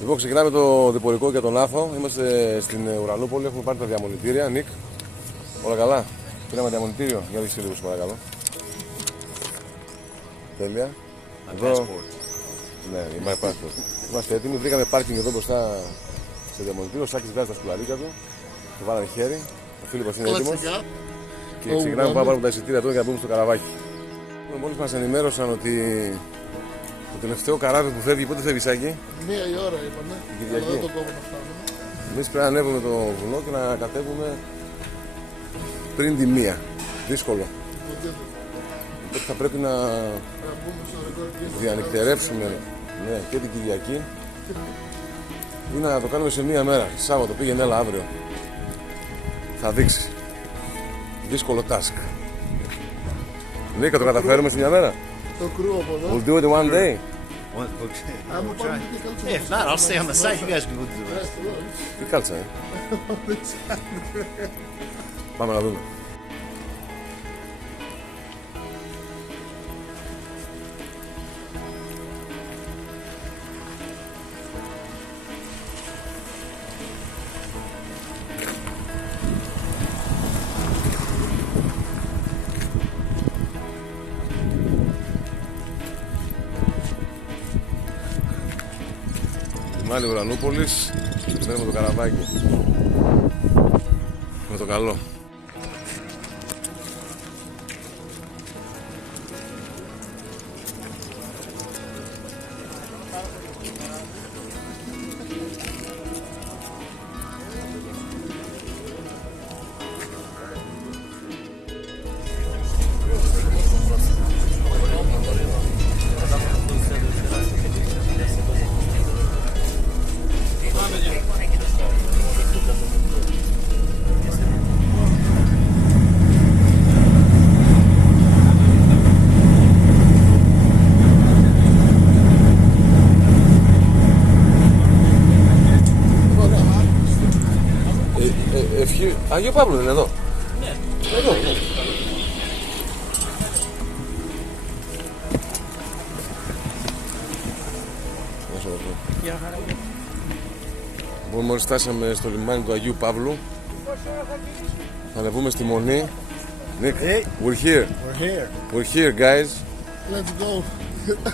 Λοιπόν, ξεκινάμε το διπορικό για τον Άθο. Είμαστε στην Ουρανούπολη, έχουμε πάρει τα διαμονητήρια. Νικ, όλα καλά. Πήραμε διαμονητήριο, για δείξτε λίγο, παρακαλώ. Τέλεια. Εδώ... Ναι, η My Passport. Είμαστε έτοιμοι, βρήκαμε πάρκινγκ εδώ μπροστά στο διαμονητήριο. Ο Σάκης βγάζει τα σκουλαρίκια του, του βάλαμε χέρι. Ο Φίλιππος είναι έτοιμος. Και ξεκινάμε να πάρουμε τα εισιτήρια τώρα για να μπούμε στο καραβάκι. Μόλις μας ενημέρωσαν ότι το τελευταίο καράβι που φεύγει, πότε φεύγει, Σάκη? 1 η ώρα είπαμε. Αλλά δεν το κόβω να φτάνουμε. Εμείς πρέπει να ανέβουμε το βουνό και να κατέβουμε πριν τη 1. Δύσκολο. Οπότε θα πρέπει να διανυκτερεύσουμε και την Κυριακή ή να το κάνουμε σε 1 μέρα. Σάββατο πήγαινε, έλα αύριο. Θα δείξει. Δύσκολο task. Νίκα, το καταφέρουμε σε 1 μέρα. Το κρύο από εδώ. We'll do it one day. If not, I'll stay on the site. You guys can go do the rest. Τι κάλτσα, Πάμε να δούμε. Άλλη Ουρανούπολης, περιμένουμε το καραβάκι με το καλό. Αγίο Παύλο είναι εδώ. Ναι. Εδώ. Λοιπόν, μόλις φτάσαμε στο λιμάνι του Αγίου Παύλου, θα ανεβούμε στη Μονή. Nick, we're here. We're here, guys. Let's go.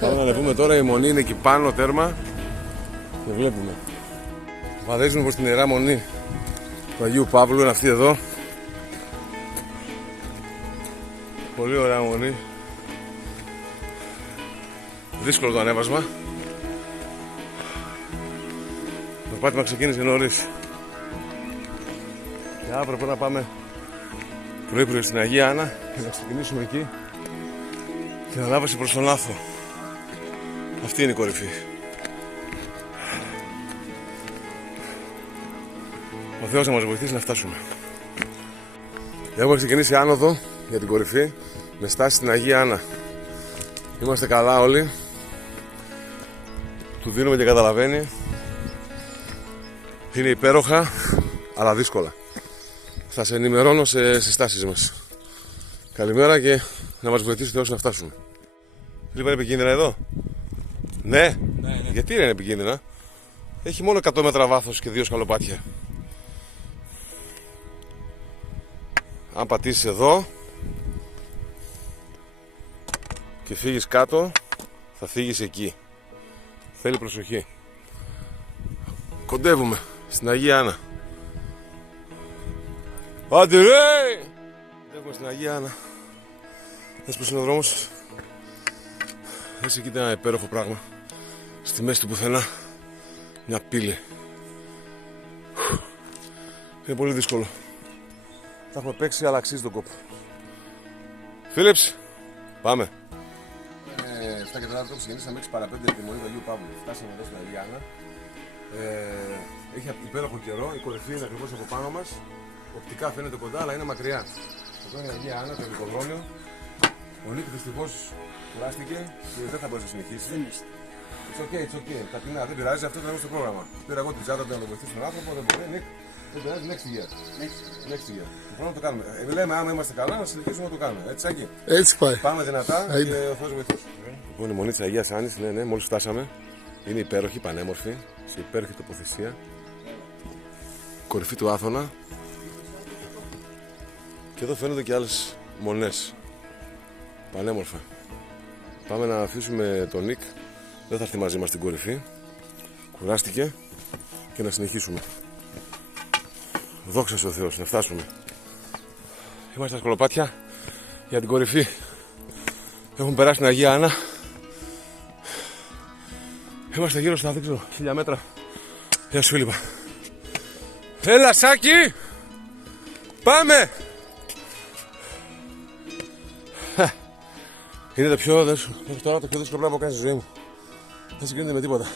Πάμε να ανεβούμε τώρα, η Μονή είναι εκεί πάνω, τέρμα. Και βλέπουμε. Βαδίζουμε προς την Ιερά Μονή του Αγίου Παύλου, είναι αυτή εδώ. Πολύ ωραία Μονή. Δύσκολο το ανέβασμα. Το πάτημα ξεκίνησε νωρίς. Και αύριο πρέπει να πάμε πρωί στην Αγία Άννα και να ξεκινήσουμε εκεί την ανάβαση προς τον Άθο. Αυτή είναι η κορυφή. Ο Θεός να μας βοηθήσει να φτάσουμε. Έχουμε ξεκινήσει άνοδο για την κορυφή με στάση στην Αγία Άννα. Είμαστε καλά όλοι. Του δίνουμε και καταλαβαίνει. Είναι υπέροχα αλλά δύσκολα. Θα σε ενημερώνω σε συστάσεις μας. Καλημέρα και να μας βοηθήσει ο Θεός να φτάσουμε. Λοιπόν, είναι επικίνδυνα εδώ? Ναι. Γιατί είναι επικίνδυνα? Έχει μόνο 100 μέτρα βάθος και 2 σκαλοπάτια. Αν πατήσεις εδώ και φύγεις κάτω, θα φύγεις εκεί. Θέλει προσοχή. Κοντεύουμε στην Αγία Άννα. Άντε ρε! Κοντεύουμε στην Αγία Άννα. Δες πως είναι ο δρόμος. Δες εκεί ένα υπέροχο πράγμα. Στη μέση του πουθενά μια πύλη. Είναι πολύ δύσκολο. Θα έχουμε παίξει, αλλά αξίζει τον κόπο. Φίλιπς, πάμε. 7 και 4 ξεκινήσαμε 6 παρα 5 τη Μονή του Αγίου Παύλου. Φτάσαμε εδώ στην Αγία Άννα. Έχει υπέροχο καιρό, η κορυφή είναι ακριβώς από πάνω μας. Οπτικά φαίνεται κοντά, αλλά είναι μακριά. Εδώ είναι η Αγία Άννα, το ελικοδρόμιο. Ο Νίκ δυστυχώς κουράστηκε και δεν θα μπορέσει να συνεχίσει. It's okay. Ταπεινά, δεν πειράζει, αυτό το λέμε στο πρόγραμμα. Πήρα εγώ την τσάντα του να το βοηθήσω τον άνθρωπο, δεν μπορεί. Νίκ, δεν πειράζει, next year. Το χρόνο το κάνουμε. Λέμε, άμα είμαστε καλά, να συνεχίσουμε να το κάνουμε. Έτσι, Σάκη. Έτσι πάει. Πάμε δυνατά και ο Θεός βοηθός. Λοιπόν, η Μονή της Αγίας Άννης, ναι, μόλις φτάσαμε. Είναι υπέροχη, πανέμορφη, σε υπέροχη τοποθεσία. Κορυφή του Άθωνα. Και εδώ φαίνονται και άλλες μονές. Πανέμορφα. Πάμε να αφήσουμε τον Νικ. Δεν θα έρθει μαζί μας στην κορυφή. Κουράστηκε. Και να συνεχίσουμε. Δόξα σε ο Θεός, να φτάσουμε. Είμαστε στα Σκολοπάτια για την κορυφή. Έχουμε περάσει την Αγία Άννα. Είμαστε γύρω στα 1000 μέτρα. Γεια σου Φίλιππα. Έλα Σάκη! Πάμε! Είναι το πιο δύσκολο πράγμα που κάνεις στη ζωή μου. Δεν συγκρίνεται με τίποτα.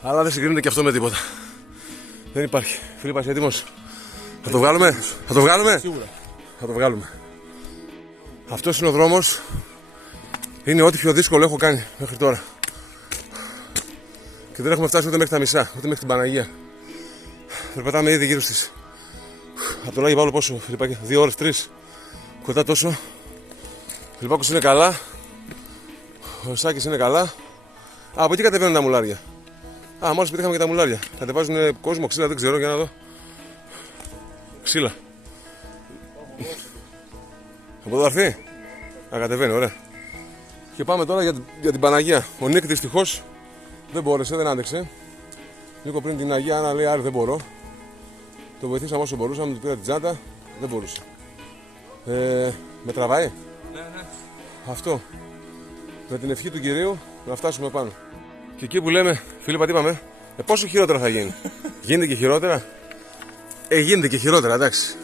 Αλλά δεν συγκρίνεται και αυτό με τίποτα. Δεν υπάρχει. Φίλιππα, είσαι έτοιμος? Θα το βγάλουμε? Θα το βγάλουμε? Σίγουρα. Θα το βγάλουμε. Αυτός είναι ο δρόμος. Είναι ό,τι πιο δύσκολο έχω κάνει μέχρι τώρα. Και δεν έχουμε φτάσει ούτε μέχρι τα μισά, ούτε μέχρι την Παναγία. Περπατάμε ήδη γύρω στις. Από τον Άγιο Παύλο πόσο, Φιλιππάκη? 2 ώρες, 3. Κοντά τόσο. Ο Φιλιππάκος είναι καλά. Ο Σάκης είναι καλά. Από εκεί κατεβαίνουν τα μουλάρια. Μόλις πετύχαμε και τα μουλάρια. Κατεβάζουν κόσμο, ξύλα, δεν ξέρω, για να δω. Ξύλα. Από εδώ θα έρθει? Κατεβαίνει, ωραία. Και πάμε τώρα για την Παναγία. Ο Νίκ δυστυχώς δεν μπόρεσε, δεν άντεξε. Λίγο πριν την Αγία Άννα λέει: Άρη, δεν μπορώ. Το βοηθήσαμε όσο μπορούσαμε, του πήρα την τσάντα. Δεν μπορούσε. Με τραβάει? Ναι. Αυτό. Με την ευχή του Κυρίου να φτάσουμε πάνω. Και εκεί που λέμε, Φίλιππα, τι είπαμε? Πόσο χειρότερα θα γίνει? Γίνεται και χειρότερα? Γίνεται και χειρότερα, εντάξει.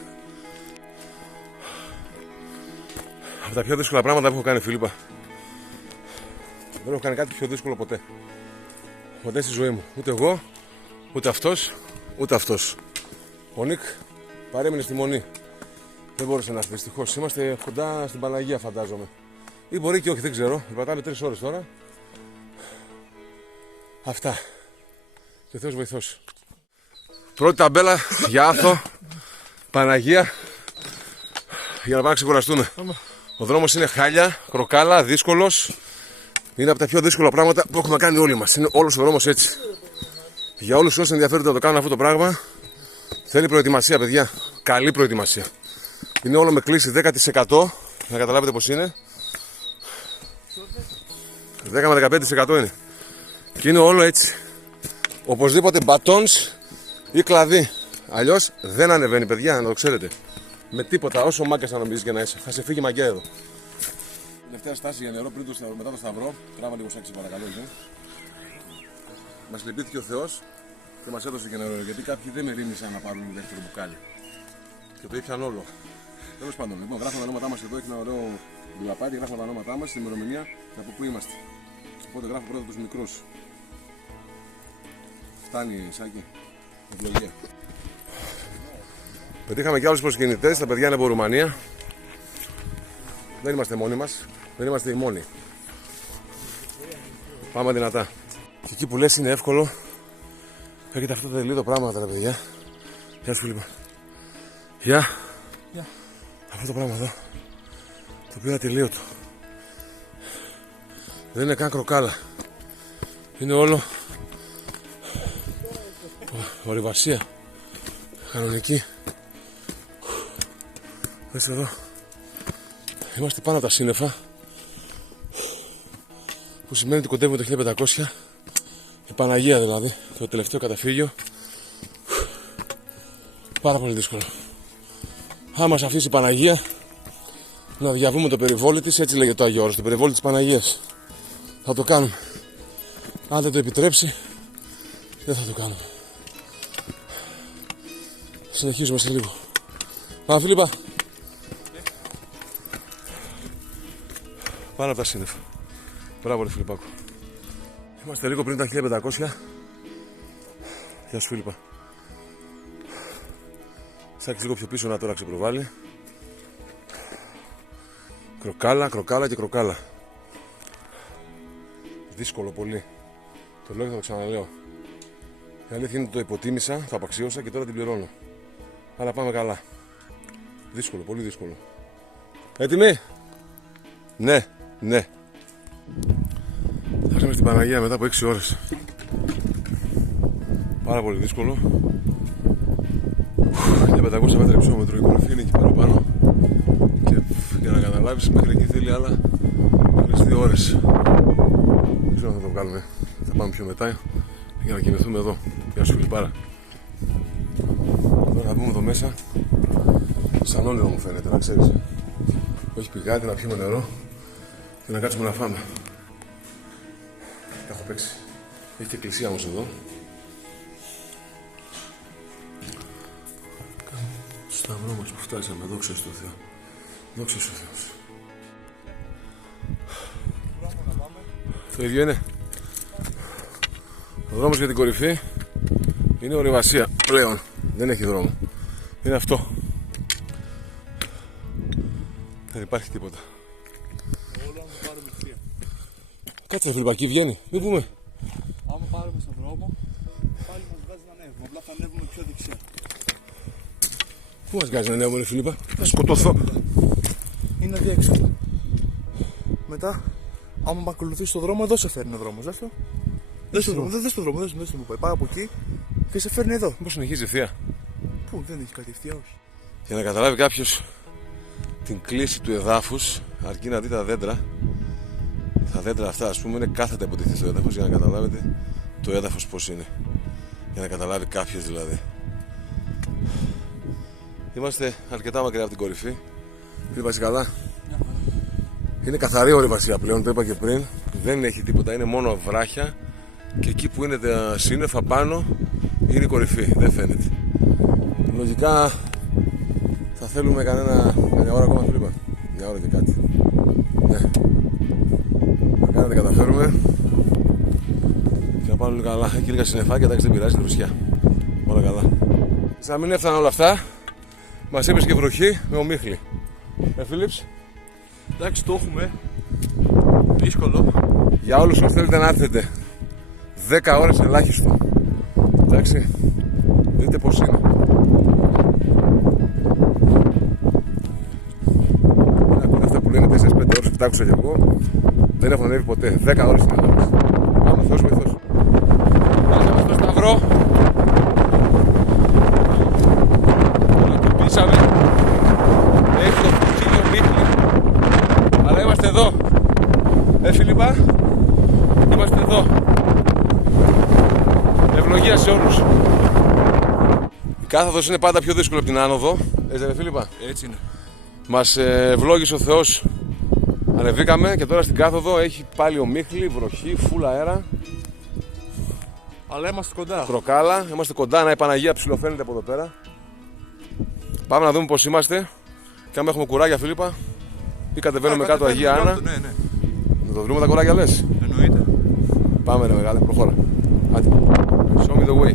Από τα πιο δύσκολα πράγματα που έχω κάνει, Φίλιππα. Δεν έχω κάνει κάτι πιο δύσκολο ποτέ. Ποτέ στη ζωή μου. Ούτε εγώ, ούτε αυτός, ούτε αυτός. Ο Νικ παρέμεινε στη Μονή. Δεν μπόρεσε να έρθει, δυστυχώς. Είμαστε κοντά στην Παναγία, φαντάζομαι. Ή μπορεί και όχι, δεν ξέρω. Περπατάμε 3 ώρες τώρα. Αυτά. Και ο Θεός βοηθός. Πρώτη ταμπέλα για Άθο, Παναγία. Για να πάμε να ξεκουραστούμε. Ο δρόμος είναι χάλια, κροκάλα, δύσκολος. Είναι από τα πιο δύσκολα πράγματα που έχουμε κάνει όλοι μας. Είναι όλος ο δρόμος έτσι. Για όλους όσοι ενδιαφέρονται να το κάνουν αυτό το πράγμα, θέλει προετοιμασία, παιδιά. Καλή προετοιμασία. Είναι όλο με κλίση 10%. Να καταλάβετε πως είναι. 10 με 15% είναι. Και είναι όλο έτσι. Οπωσδήποτε μπατόνς ή κλαδί. Αλλιώς δεν ανεβαίνει, παιδιά, να το ξέρετε. Με τίποτα, όσο μάκες να νομίζεις και να είσαι. Θα σε φύγει μαγκιά εδώ. Τελευταία στάση για νερό πριν μετά το σταυρό. Τράβα λίγο Σάκη, παρακαλώ. Μας λυπήθηκε ο Θεός και μας έδωσε και νερό. Γιατί κάποιοι δεν με ρίμησαν να πάρουν δεύτερο μπουκάλι. Και το ήπιαν όλο. Τέλος πάντων, λοιπόν, γράφουμε τα ονόματά μας εδώ. Έχει ένα ωραίο δουλαπάκι. Γράφουμε τα ονόματά μας, την ημερομηνία και από πού είμαστε. Οπότε γράφω πρώτα τους μικρούς. Φτάνει, Σάκη. Ευλογία. Πετύχαμε και άλλους προσκυνητές. Τα παιδιά είναι από Ρουμανία. Δεν είμαστε μόνοι μας. Δεν είμαστε οι μόνοι. Πάμε δυνατά. Και εκεί που λες είναι εύκολο, έχετε αυτό το τελείωτο πράγμα τώρα, παιδιά. Γεια σου, Φίλιππα. Γεια. Αυτό το πράγμα εδώ. Το οποίο είναι ατελείωτο. Δεν είναι καν κροκάλα. Είναι όλο ορειβασία. Κανονική. Δες εδώ. Είμαστε πάνω από τα σύννεφα. Που σημαίνει ότι κοντεύουμε το 1500. Η Παναγία δηλαδή. Το τελευταίο καταφύγιο. Πάρα πολύ δύσκολο. Αν μας αφήσει η Παναγία να διαβούμε το περιβόλι της, έτσι λέγεται το Άγιο Όρος, το περιβόλι της Παναγίας. Θα το κάνουμε. Αν δεν το επιτρέψει, δεν θα το κάνουμε. Συνεχίζουμε σε λίγο. Πάμε, Φίλιππα. Πάνω από τα σύννεφα. Μπράβο, ρε Φιλιππάκο. Είμαστε λίγο πριν τα 1500. Γεια σου, Φίλιππα. Σάκης λίγο πιο πίσω να τώρα ξεπροβάλλει. Κροκάλα, κροκάλα και κροκάλα. Δύσκολο πολύ. Το λέω και θα το ξαναλέω. Η αλήθεια είναι ότι το υποτίμησα, το απαξίωσα και τώρα την πληρώνω. Αλλά πάμε καλά. Δύσκολο, πολύ δύσκολο. Έτοιμοι? Ναι, ναι. Θα έρθουμε στην στην Παναγία μετά από 6 ώρες. Πάρα πολύ δύσκολο. 1500 μέτρα υψόμετρο, η κορυφή είναι εκεί παραπάνω. Και για να καταλάβεις, μέχρι εκεί θέλει άλλες 2 ώρες. Δεν ξέρω αν θα το βγάλουμε. Θα πάμε πιο μετά για να κοιμηθούμε εδώ. Γεια σου Φιλιππάρα. Τώρα θα μπούμε εδώ μέσα. Σαν όνειρο μου φαίνεται, να ξέρεις. Όχι πηγάδι, να πιούμε νερό και να κάτσουμε να φάμε. Τα έχω παίξει. Έχει και εκκλησία όμως εδώ. Σταυρό μας που φτάσαμε, δόξα στο Θεό. Δόξα στο Θεό. Το ίδιο είναι. Ο δρόμος για την κορυφή είναι ορειβασία πλέον. Δεν έχει δρόμο. Είναι αυτό. Δεν υπάρχει τίποτα. Κάτσε Φιλιππά, εκεί βγαίνει. Μην πούμε. Άμα πάρουμε στον δρόμο, πάλι μας βγάζει να ανέβουμε. Απλά θα ανέβουμε πιο δεξιά. Πού μας βγάζει να ανέβουμε, Φιλιππά? Θα σκοτωθώ. Είναι αδιέξοδο. Μετά, άμα με ακολουθείς το δρόμο, εδώ σε φέρνει ο δρόμος. Δες το. Δες το δρόμο, δες το δρόμο, δες το που πάει. Πάει από εκεί και σε φέρνει εδώ. Πώς συνεχίζει ευθεία? Πού, δεν έχει κατευθείαν, όχι. Για να καταλάβει κάποιος την κλίση του εδάφους, αρκεί να δει τα δέντρα. Τα δέντρα αυτά, ας πούμε, είναι κάθετα υποτίθεται στο έδαφος για να καταλάβετε το έδαφος πώς είναι. Για να καταλάβει κάποιος δηλαδή. Είμαστε αρκετά μακριά από την κορυφή. Φίλοι, πας καλά? Είναι καθαρή ορειβασία πλέον, το είπα και πριν. Δεν έχει τίποτα, είναι μόνο βράχια. Και εκεί που είναι τα σύννεφα πάνω είναι η κορυφή, δεν φαίνεται. Λογικά θα θέλουμε καμιά ώρα ακόμα, Φίλιππα. Μια ώρα και κάτι. Ναι. Να δεν καταφέρουμε. Και να πάμε λίγο καλά. Έχει λίγα συννεφάκια, εντάξει, δεν πειράζει, βρισιά. Όλα καλά. Σαν μην έφταναν όλα αυτά, μας έπεσε και βροχή με ομίχλη. Φίλιπς. Εντάξει, το έχουμε. Δύσκολο. Για όλους όσοι θέλετε να έρθετε, 10 ώρες ελάχιστο. Εντάξει, δείτε πως είναι. Ακούτε αυτά που λένε 4-5 ώρες που τα άκουσα κι εγώ. Δεν έχουν ανέβει ποτέ. 10 ώρες στην Ελλάδα. Πάμε, Θεός βοηθός. Φτάσαμε στο Σταυρό. Τώρα το πείσαμε. Έχει το φουτσίλιο μίχλι. Αλλά είμαστε εδώ. Φίλιππα, είμαστε εδώ. Ευλογία σε όλους. Η κάθοδος είναι πάντα πιο δύσκολη από την άνοδο. Έτσι δεν είναι, Φίλιππα? Έτσι είναι. Μας ευλόγησε ο Θεός. Ανεβήκαμε και τώρα στην κάθοδο έχει πάλι ομίχλη, βροχή, φουλ αέρα. Αλλά είμαστε κοντά. Κροκάλα, είμαστε κοντά, να η Παναγία ψιλοφαίνεται από εδώ πέρα. Πάμε να δούμε πως είμαστε. Και αν έχουμε κουράγια, Φίλιππα, ή κατεβαίνουμε κάτω Αγία Άννα. Ναι, ναι. Να το βρούμε τα κουράγια, λες? Εννοείται. Πάμε ρε μεγάλε, προχώρα. Άντε. Show me the way.